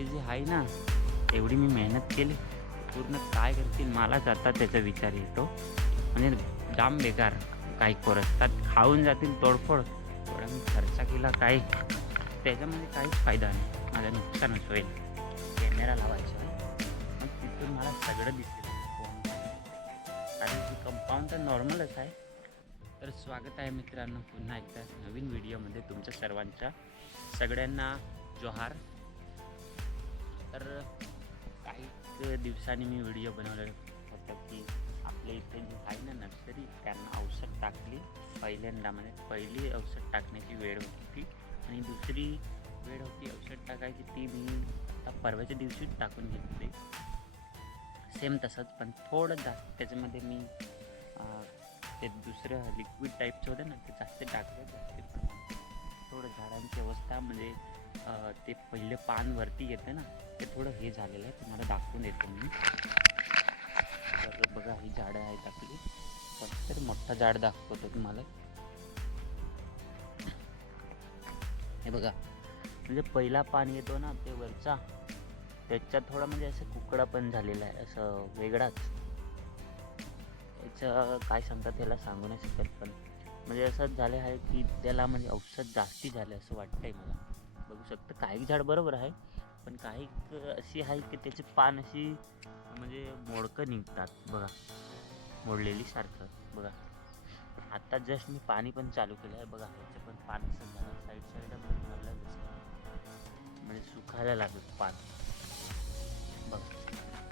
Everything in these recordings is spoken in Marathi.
आपली जी आहे ना एवढी मी मेहनत केली. पूर्ण काय करतील मलाच आता त्याचा विचार येतो. म्हणजे जाम बेकार. काही करतात खाऊन जातील तोडफोड. एवढा मी खर्चा केला काय त्याच्यामध्ये काहीच फायदा नाही. माझं नुकसानच होईल. कॅमेरा लावायचा. मग तिथून मला सगळं दिसेल. कारण कंपाऊंड तर नॉर्मलच आहे. तर स्वागत आहे मित्रांनो. पुन्हा एकदा नवीन व्हिडिओमध्ये तुमच्या सर्वांच्या सगळ्यांना जोहार. तर काही दिवसांनी मी व्हिडिओ बनवलेला होता की आपल्या इथे जी आहे ना नर्सरी त्यांना औषध टाकली. पहिल्यांदा म्हणजे पहिली औषध टाकण्याची वेळ होती. ती आणि दुसरी वेळ होती औषध टाकायची ती मी आता परवाच्या दिवशीच टाकून घेतली. सेम तसंच पण थोडं जास्त त्याच्यामध्ये मी ते दुसरं लिक्विड टाईपचं होतं ना ते जास्त टाकलं जास्त थोडं झाडांची अवस्था म्हणजे ते पहिले पान वरती येतं ना थोडं हे झालेलं आहे तुम्हाला दाखवून देतो मी. तर बघा ही झाडं आहेत आपली. तर मोठं झाड दाखवतो तुम्हाला. हे बघा म्हणजे पहिला पान येतो ना ते वरचा. त्याच्यात थोडा म्हणजे असं कुकडा पण झालेला आहे असं वेगळाच. याचं काय सांगतात त्याला सांगू नाही शकत पण म्हणजे असं झालं आहे की त्याला म्हणजे औषध जास्ती झालं असं वाटतंय मला. बघू शकतं काही झाड बरोबर आहे. पण काही अशी आहे की त्याची पान अशी म्हणजे मोडकं निघतात बघा. मोडलेली सारखं बघा. आता जस्ट मी पाणी पण चालू केलं आहे बघा. ह्याचं पण पान असं झालं. साईड साईड मोडलं जसं म्हणजे सुखायला लागलं पान. बघा.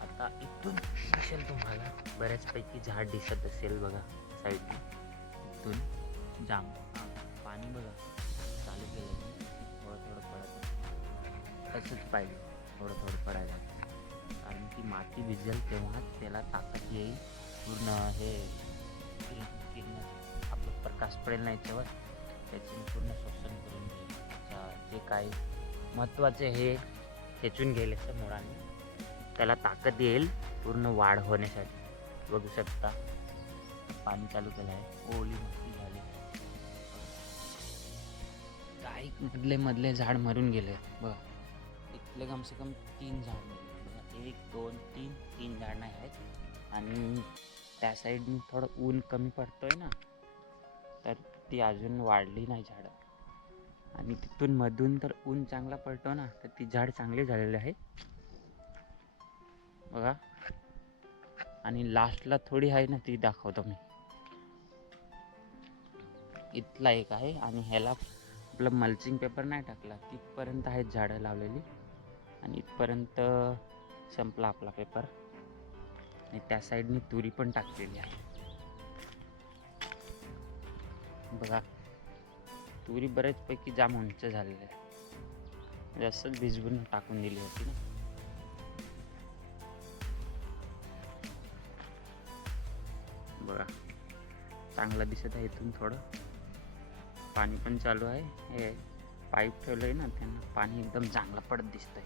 आता इथून दिसेल तुम्हाला. बऱ्याचपैकी झाड दिसत असेल बघा साईडला इथून जाम. पाणी बघा. पडत असंच पाहिजे थोडं थोडं पडायला कारण की माती भिजेल तेव्हाच त्याला ताकद येईल. पूर्ण हे आपलं प्रकाश पडेल नाही तेव्हा त्याचे पूर्ण शोषण करून घेईल. जे काही महत्त्वाचे हे खेचून घेईल असं मुळाने त्याला ताकद येईल पूर्ण वाढ होण्यासाठी. बघू शकता पाणी चालू केलं आहे. ओली माती झाली. काही मधले मधले झाड मरून गेले. बघा. इथले कमसे कम तीन झाड मरले एक दोन तीन तीन झाड नाही आहेत. आणि त्या साईडनं थोडं ऊन कमी पडतोय ना तर ती अजून वाढली नाही झाडं. आणि तिथून मधून तर ऊन चांगला पडतो ना तर ती झाड चांगली झालेली आहे. बघा. आणि लास्टला थोडी आहे ना ती दाखवतो मी. इथला एक आहे आणि ह्याला आपलं मल्चिंग पेपर नाही टाकला तिथपर्यंत आहेत झाडं लावलेली. आणि इथपर्यंत संपला आपला पेपर आणि त्या साईडनी तुरी पण टाकलेली आहे. बघा तुरी बऱ्याचपैकी जाम उंच झालेली आहे म्हणजे भिजवून टाकून दिली होती ना. बघा चांगलं दिसत आहे इथून थोडं. पाणी पण चालू आहे. हे पाईप ठेवलं आहे ना त्यांना पाणी एकदम चांगलं पडत दिसतंय.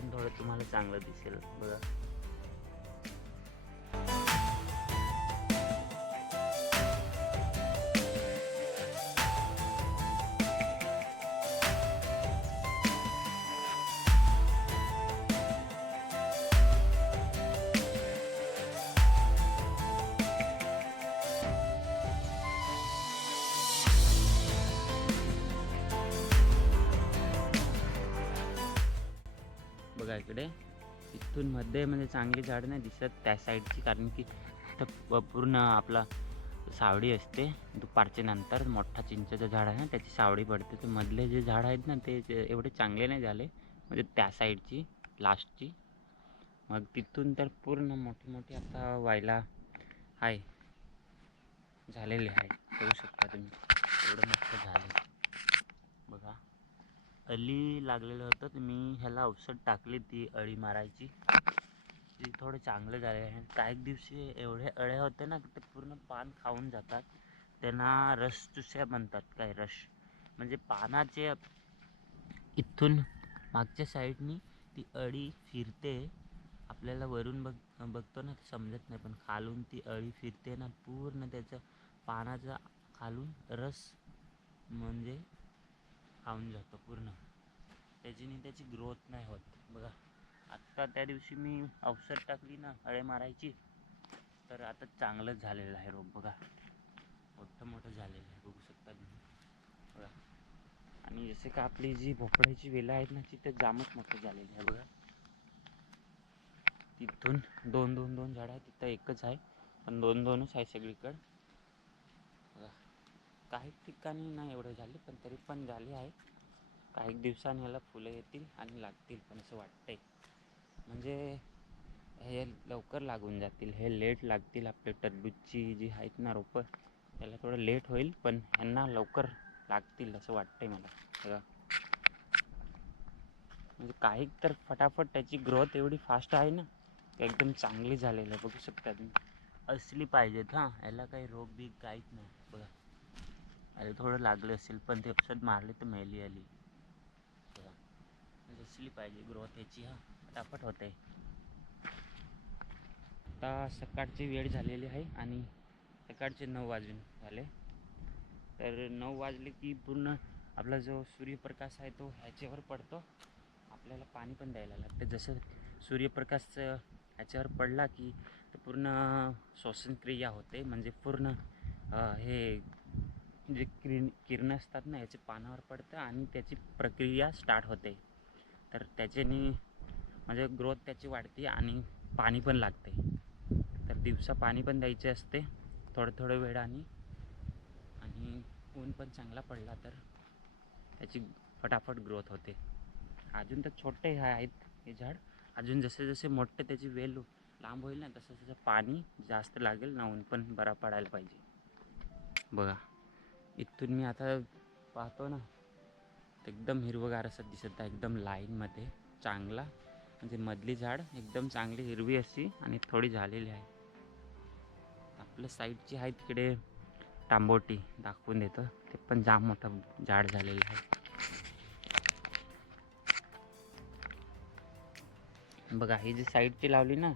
इथून थोडं तुम्हाला चांगलं दिसेल बघा इकडे. इथून मध्ये म्हणजे चांगली झाड नाही दिसत त्या साईडची कारण की प- पूर्ण आपला सावळी असते दुपारच्या नंतर. मोठा चिंचेचं झाड आहे ना त्याची सावळी पडते. तर मधले जे झाड आहेत ना ते जे एवढे चांगले नाही झाले. म्हणजे त्या साईडची लास्टची. मग तिथून तर पूर्ण मोठी मोठी आता व्हायला आहे झालेली आहे. बघू शकता तुम्ही. एवढं मोठं झालं. बघा. अळी लागलेलं होतं तर मी ह्याला औषध टाकली ती अळी मारायची. ती थोडं चांगलं झाले आहे काही दिवशी एवढे अळ्या होते ना की ते पूर्ण पान खाऊन जातात. त्यांना रस चुस्या म्हणतात काय रस. म्हणजे पानाचे इथून मागच्या साईडनी ती अळी फिरते. आपल्याला वरून बघ बघतो ना ते समजत नाही. पण खालून ती अळी फिरते ना पूर्ण त्याचं पानाचा खालून रस म्हणजे खाऊन जातो पूर्ण. त्याच्याने त्याची ग्रोथ नाही होत. बघा आत्ता त्या दिवशी मी औषध टाकली ना अळे मारायची तर आता चांगलंच झालेलं आहे रोप बघा. मोठं मोठं झालेलं आहे बघू शकता तुम्ही. बघा. आणि जसे का आपली जी भोपळ्याची वेलं आहेत ना तिथे जामच मोठं झालेली आहे बघा. तिथून दोन दोन दोन झाडं आहेत तिथं एकच आहे पण दोन दोनच आहे सगळीकडं. काही ठिकाणी नाही एवढे झाले पण तरी पण झाले आहे. काही दिवसांनी याला फुलं येतील आणि लागतील पण असं वाटतंय. म्हणजे हे लवकर लागून जातील हे लेट लागतील आपले टरबूजची जी आहेत ना रोपं त्याला थोडं लेट होईल पण ह्यांना लवकर लागतील असं वाटतंय मला. बघा. म्हणजे काही तर फटाफट त्याची ग्रोथ एवढी फास्ट आहे ना की एकदम चांगली झालेली आहे. बघू शकता तुम्ही. असली पाहिजेत हां. याला काही रोग बीग काहीच नाही. अरे थोडं लागलं असेल पण ते औषध मारले तर मेली आली. दिसली पाहिजे ग्रोथ याची हा. फटाफट होते आता सकाळची वेळ झालेली आहे आणि सकाळचे नऊ वाजून झाले. तर नऊ वाजले की पूर्ण आपला जो सूर्यप्रकाश आहे तो ह्याच्यावर पडतो. आपल्याला पाणी पण द्यायला लागतं. जसं सूर्यप्रकाश ह्याच्यावर पडला की तर पूर्ण श्वसनक्रिया होते म्हणजे पूर्ण हे जे किरण किरणं असतात ना याचे पानावर पडतं आणि त्याची प्रक्रिया स्टार्ट होते. तर त्याच्याने म्हणजे ग्रोथ त्याची वाढते आणि पाणी पण लागते. तर दिवसा पाणी पण द्यायचे असते थोडं थोडं वेळाने आणि ऊन पण चांगला पडला तर त्याची फटाफट ग्रोथ होते. अजून तर छोटे हे आहेत हे झाड. अजून जसे जसे मोठे त्याची वेल लांब होईल ना तसं तसं पाणी जास्त लागेल ना ऊन पण बरा पडायला पाहिजे. बघा. इथून मी आता पाहतो ना एकदम हिरवगार असं दिसत आहे एकदम लाईनमध्ये चांगला. म्हणजे मधली झाड एकदम चांगली हिरवी अशी आणि थोडी झालेली आहे. आपल्या साईडची आहे तिकडे तांबोटी दाखवून देतो. ते पण जाम मोठं झाड झालेलं आहे. बघा ही जी साईडची लावली ना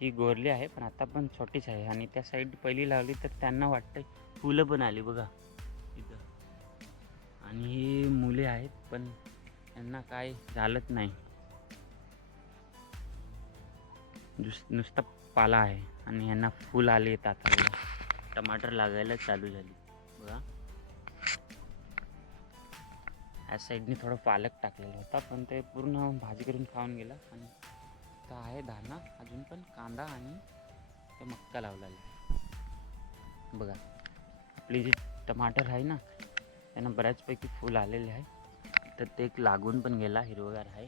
ही गोरली आहे पण आता पण छोटीच आहे. आणि त्या साईड पहिली लावली तर त्यांना वाटतं फुलं पण आली बघा. इथं. आणि ही मुले आहेत पण यांना काय झालंच नाही. नुस नुसता पाला आहे आणि यांना फुल आले येतात आता टमाटर लागायला चालू झाली. बघा. या साईडने थोडं पालक टाकलेला होता पण ते पूर्ण भाजी करून खाऊन गेला आणि तर आहे धाना अजून पण कांदा आणि ते मक्का लावलेला आहे. बघा आपली जी टमाटर आहे ना त्यांना बऱ्याचपैकी फुल आलेले आहे. तर ते एक लागून पण गेला हिरवगार आहे.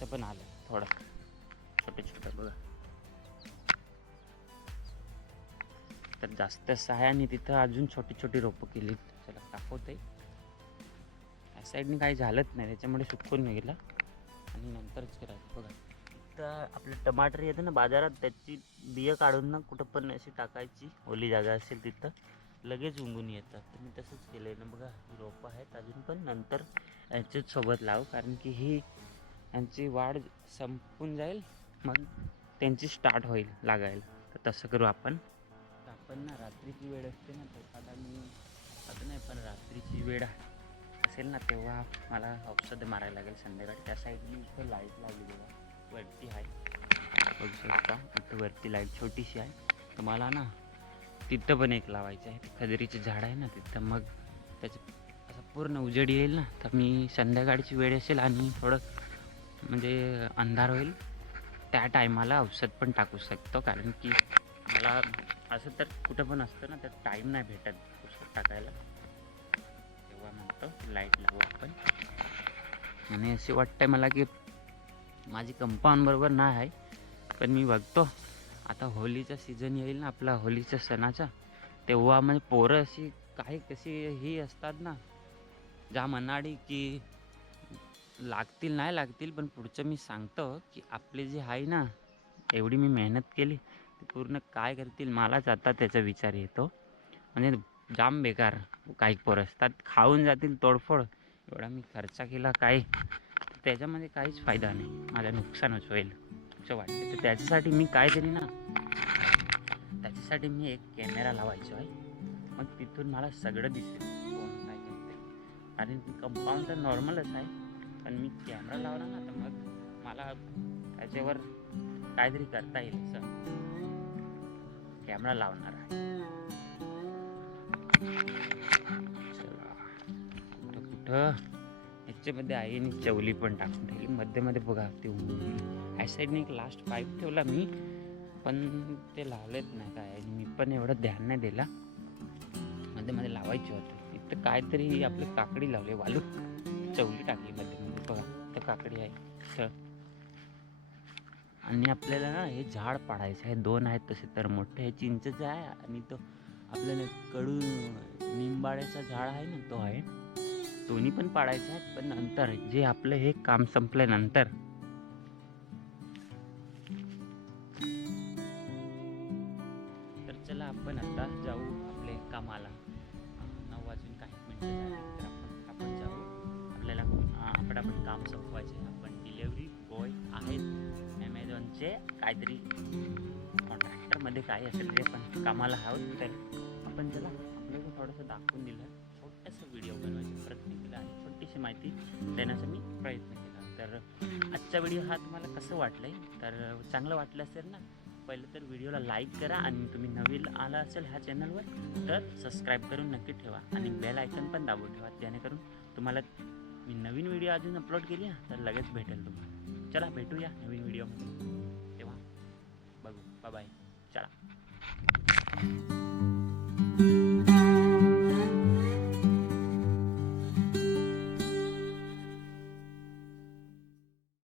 तर पण आलं थोडं. छोटं छोटं बघा. तर जास्त असं आहे आणि तिथं अजून छोटी छोटी रोपं केली चला दाखवते या साईडने काही झालंच नाही त्याच्यामुळे सुकून गेला. आणि नंतरच करायचं. बघा. तर आपलं टमाटर येतं ना बाजारात त्याची बिया काढून ना कुठं पण अशी टाकायची. ओली जागा असेल तिथं लगेच उंगून येतात. तर मी तसंच केलं आहे ना बघा. ही रोपं आहेत अजून पण नंतर यांच्याच सोबत लाव कारण की ही यांची वाढ संपून जाईल मग त्यांची स्टार्ट होईल लागायला. तर तसं करू आपण. आपण ना रात्रीची वेळ असते ना तर आता मी आता नाही पण रात्रीची वेळ असेल ना तेव्हा मला औषध मारायला लागेल संध्याकाळी. त्या साईडनी इथं लाइट लागली बघा. वरती आहे. बघू शकता इथं वरती लाइट छोटीशी आहे. तर मला ना तिथं पण एक लावायचं आहे. खजरीचे झाड आहे ना तिथं मग त्याचं असं पूर्ण उजेड येईल ना. तर मी संध्याकाळची वेळ असेल आणि थोडं म्हणजे अंधार होईल. त्या टायमाला औषध पण टाकू शकतो. कारण की मला असं तर कुठं पण असतं ना तर टाईम नाही भेटत औषध टाकायला. तेव्हा म्हणतो लाइट लावू आपण. आणि असे वाटतंय मला की माझी कंपाऊंड बरोबर नाही आहे पण मी बघतो. आता होलीचा सीझन येईल ना आपला होलीच्या सणाचा तेव्हा म्हणजे पोरं अशी काही कशी ही असतात ना ज्या मनाडी की लागतील नाही लागतील पण पुढचं मी सांगतो की आपली जी आहे ना एवढी मी मेहनत केली ते पूर्ण काय करतील मलाच आता त्याचा विचार येतो. म्हणजे जाम बेकार. काही पोरं असतात खाऊन जातील तोडफोड. एवढा मी खर्च केला काय? त्याच्यामध्ये काहीच फायदा नाही. माझं नुकसानच होईल. असं वाटतं तर त्याच्यासाठी मी काय केली ना त्याच्यासाठी मी एक कॅमेरा लावायचो आहे. मग तिथून मला सगळं दिसेल. कोण काय करते आणि कंपाऊंड तर नॉर्मलच आहे. पण मी कॅमेरा लावला ना तर मग मला त्याच्यावर काहीतरी करता येईल असं. कॅमेरा लावणार आहे. कुठं कुठं? याच्यामध्ये आईने चवली पण टाकून ठेवली. मध्ये मध्ये बघा ते ह्या साईडने एक लास्ट पाईप ठेवला मी पण ते लावलेत नाही काय मी पण एवढं ध्यान नाही दिला. मध्ये मध्ये लावायचे होते. इथं काहीतरी आपली काकडी लावली वालू. चवली टाकली मध्ये मध्ये बघा तर काकडी आहे तर आणि आपल्याला ना हे झाड पाडायचं आहे. दोन आहेत तसे तर मोठे हे चिंचचं आहे आणि तो आपल्याला कडू निंबाळ्याचा झाड आहे ना तो आहे. दोन्ही पण पाडायचा आहेत पण नंतर जे आपलं हे काम संपल्यानंतर. तर चला आपण आता जाऊ आपले कामाला. नऊ वाजून काही मिनटं झाली तर आपण आपण जाऊ. आपल्याला आपण आपण काम संपवायचे. आपण डिलेवरी बॉय आहेत. ॲमेझॉनचे काहीतरी मध्ये काय असेल ते पण कामाला हवं तर आपण चला आपल्याला थोडंसं दाखवून दिलं. छोटासा व्हिडिओ बनवून प्रयत्न केला आणि छोटीशी माहिती देण्याचा मी प्रयत्न केला. तर आजचा व्हिडिओ हा तुम्हाला कसं वाटलं आहे तर चांगलं वाटलं असेल ना पहिलं तर व्हिडिओला लाईक करा आणि तुम्ही नवीन आला असेल ह्या चॅनलवर तर सबस्क्राईब करून नक्की ठेवा आणि बेल आयकन पण दाबून ठेवा. जेणेकरून तुम्हाला मी नवीन व्हिडिओ अजून अपलोड केली ना तर लगेच भेटेल तुम्हाला. चला भेटूया नवीन व्हिडिओमध्ये तेव्हा बघू. Bye Thank you.